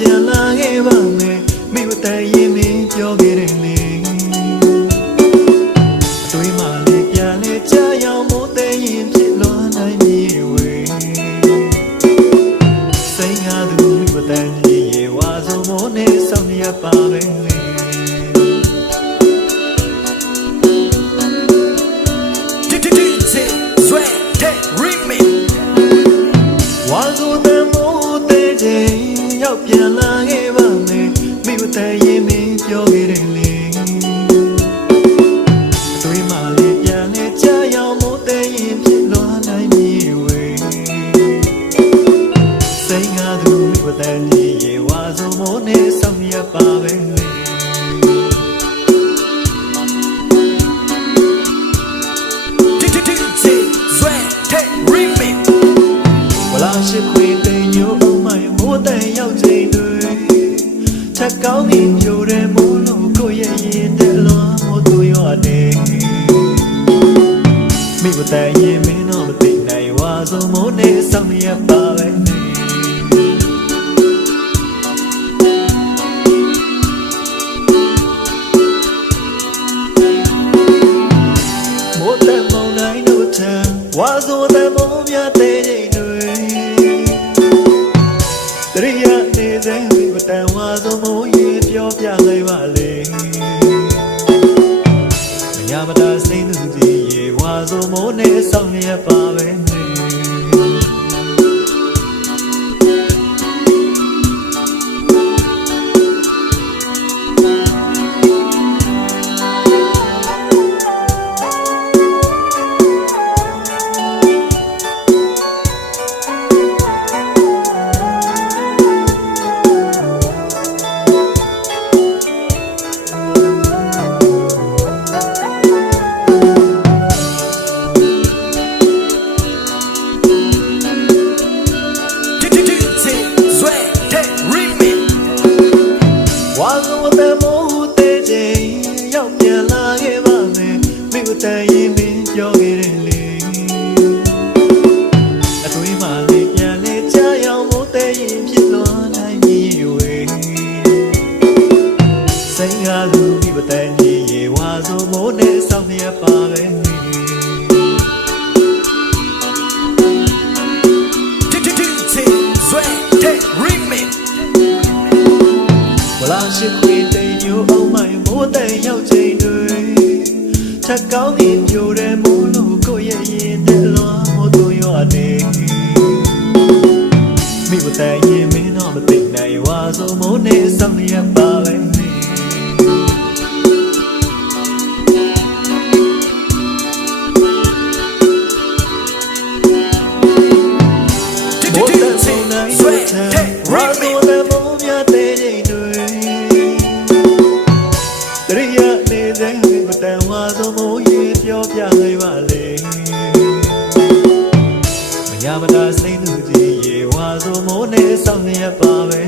ပြန်လာခဲ့ပါမယ်မိမတန်ရင်မင်းပြောခဲ့တယ်လေအတွေးမှလည်းပြန်လဲကြာရောက်မိုးတဲ့ရင်ဖြစ်လွန်နိုင်ပြီဝေစိတ်ငါသူမိမတန်ကြီးရေဝါစုံမိုးနဲ့ဆောင်ရပါပဲလေဝါစုံတဲ့မိုးတဲ့ချိန်ရောက်ပြန်လာခဲ့ပါမယ်မိမတန်ရင်မင်းပြောခဲ့တယ်လေအတွေးမှလည်းပြန်လဲကြာရောက်မိုးတဲ့ရင်ဖြစ်လွန်နိုင်ပြီဝေစိတ်ငါသူမိမတန်ကြီးရေဝါစုံမိုးနဲ့ဆောင်ရပါပဲလေရှိခွေတဲ့ညို့အောင်မိုင်မိုးတဲ့ရောက်ချိန်တွေချက်ကောင်းနေပြိုတဲ့မိုးလို့ကိုရဲ့ရင်တဲ့လွန်မိုးသူရတယ်မိမတန်ရင်မင်းတော့မသိနိုင်ဝါစုံမိုးနဲ့ဆောင်ရပါပဲမိုးတဲ့မောင်တိုင်းတို့ထံဝါစုံတဲ့မိုးမြတ်တဲ့ချိန်တရိယာနေစေမိမတန်ဝါစုံမိုးရေပြောပြလိုက်ပါလေမရမတာစိတ်သူကြီးရေဝါစုံမိုးနဲ့ဆောင်ရပါပဲဝါစုံတဲ့မိုးတဲ့ချိန်ရောက်ပြန်လာခဲ့ပါမယ်မိမတန်ရင်မင်းပြောခဲ့တယ်လေအတွေးမှလည်းပြန်လဲကြာရောက်မိုးတဲ့ရင်ဖြစ်လွန်နိုင်ပြီဝေစိတ်ငါသူမိမတန်ကြီးရေဝါစုံမိုးနဲ့ဆောင်ရပါပဲရှိခွေတဲ့ညို့အောင်မိုင်မိုးတဲ့ရောက်ချိန်တွေချက်ကောင်းနေပြိုတဲ့မိုးလို့ကိုရဲ့ရင်တဲ့လွန်မိုးသူရတယ်မိမတန်ရင်မင်းတော့မသိနိုင်ဝါစုံမိုးနဲ့ဆောင်ရပါပဲမိုးတဲ့စိတ်နိုင်ဆွဲတဲ့ဝါစုံတဲ့မိုးမြတ်တဲ့ချိန်တွေတရိယာနေစေမိမတန်ဝါစုံမိုးရေပြောပြလိုက်ပါလေမရမတာစိတ်သူကြီးရေဝါစုံမိုးနဲ့ဆောင်ရပါပဲ